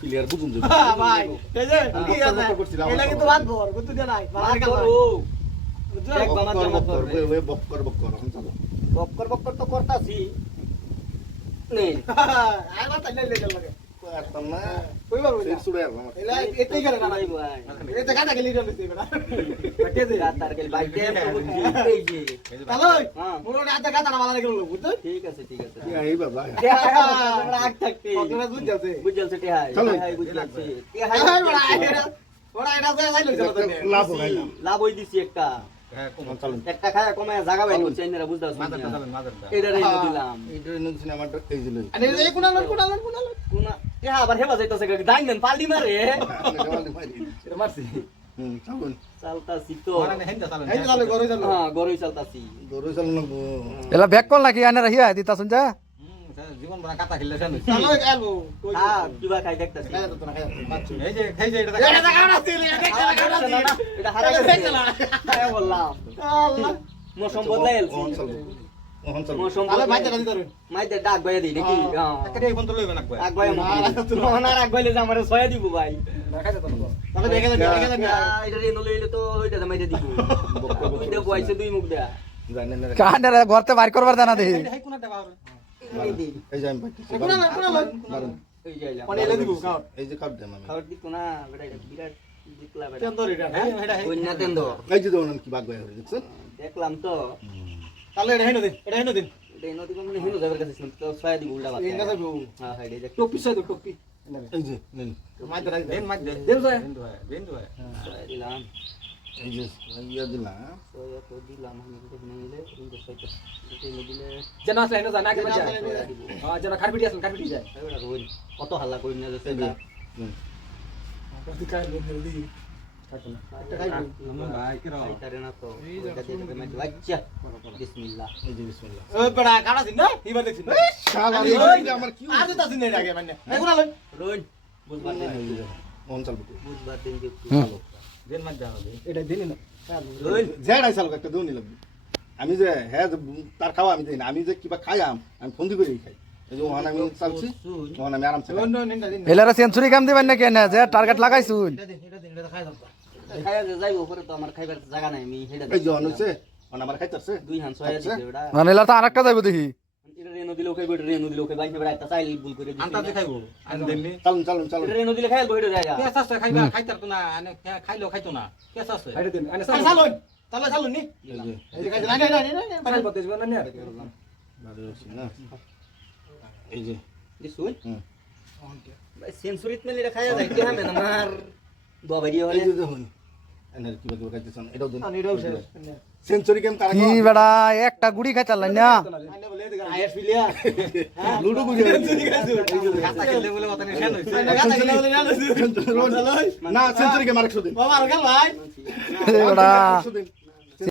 Player বুঝুন যাবে হ্যাঁ, ভাই। এই যে কি আছে? এটা কিন্তু বাদ বল কিন্তু দে নাই মার মার ও এক জামা বক্কর পরবে। ওই ওই বক্কর বক্কর এখন চলো। বক্কর বক্কর তো করতাছি। নে। আর তাইলে লেগে লাগে। একদম না কই পারব ফের ছুড়ে এলা এতেই করে না নাই ভাই এটা কাটা গেলি রে দিতে বেটা কাটে দে রাতার গেল ভাই দেব এই যে তাহলে হ্যাঁ মোর আধা কাটা না মালা গেল বুঝছ ঠিক আছে ঠিক আছে এই বাবা রাগ থাকতে কতটা বুঝ যাচ্ছে বুঝল সেটি হাই চলো। হাই বুঝলাছি হাই বড়া এটা এটা যায় যাইলো লাভ হয় লাভ হই দিছি একটা একটা খায় কমে জায়গা বাইলো চাইনারা বুঝদাছ এটা দিলাম এইটা নতুন আমার এই দিল আরে এই কোনা লন কোনা কোনা কোনা এ আবার হেবা যাইতাছে দাইন দেন পাল্টি মারে। মারছি। চলো চলো হ্যাঁ এলা ব্যাক কল নাকি আনে রাখিয়া দিতা শুনছা চলো এলবো হ্যাঁ কিবা খাই দেখতাছি। খাই তো না খাই মারছি এই যে খাই এটা এটা এটা এটা হারা গেছে। আল্লাহ। চলো চলো হ্যাঁ লইলে তো ওইটা মাইতে দিব। দুই দেব আইছে দুই মুখ দেয়া। জানেন না কানে ঘরতে বাইর করবার জানা দেন আমি। খাবার দিত না বেটা এটা বিরাট দিকলা বেটা। তেন তো রিটা এই এটা। এই কন্যা তেন্দ এই যে দৌড়ান কি বাগ বাইরে দেখছেন? দেখলাম তো। তাহলে এটা হেনো দিন এটা হেনো দিন। এটা নদী কোন হিন্দু যাবার কাছে তো ছয়া দিব উল্টা এই বাতা যাব হ্যাঁ হ্যাঁ দেখ টপি সাইড টপি। এই যে নেন। মাই ধরা দেন মাছ দে দেন। যায়। দেন দোয়া দেন দোয়া। ছয়া দিলাম। এই যে ইয়া দিলা ছয়া তো দিলাম আমি দেখে নিলে কিন্তু ছয়টা। দিতে দিলে। জানা আসলে হেনো জানা কে বাচ্চা হ্যাঁ জানা খারপিটি আসলে খারপিটি যায়। এই কত হাল্লা করি না এই যে না নেন। কত কাই লোক না। না মানে। কোনা না। আমি যে হ্যাঁ যে তার খাওয়া আমি আমি যে কিবা খাই আম আমি ফোন করে খাই। নো নো এলারা সেঞ্চুরি কাম দিবেন নাকি? এনে যে টার্গেট লাগাইছুন খাইয়া যে যাইব পরে তো আমার খাইবার জায়গা নাই আমি হেডা এই ওহান হইছে ওহান আমার খাইতাছে। দুই হান ছয়া। দিছে ওটা মানে এলা তো আরেকটা যাইব দেখি। এটা রেনো দিলে খাইব এটা রেনো দিলে খাইব বাইকে বেড়া একটা চাইলে ভুল করে দিছি। আনতা দেখাইবো আন দেননি চালুন চালুন চালুন। রেনো দিলে খাইল বইটা জায়গা কেস আছে খাইবা? খাইতার তো না আনে খাইলো খাইতো না। কেস আছে এটা দিন আনে সালুন তাহলে সালুন নি? এই যে। এই যে খাই না না না না বানাই বতে জীবন না ভালো না? এই যে। দিছুন হুম। সেন্সুরিত মেলে খাইয়া যায় কি হবে না মার। দোয়া বাইরে হলে সেঞ্চুরি গেম কারা কি বেড়া একটা গুড়ি না? বলে দিগা আইএস ফিলিয়া লুডো হইছে। না না না সেঞ্চুরি গেম আরেকশো দিন। বাবা আর গেল ভাই। এ বেড়া।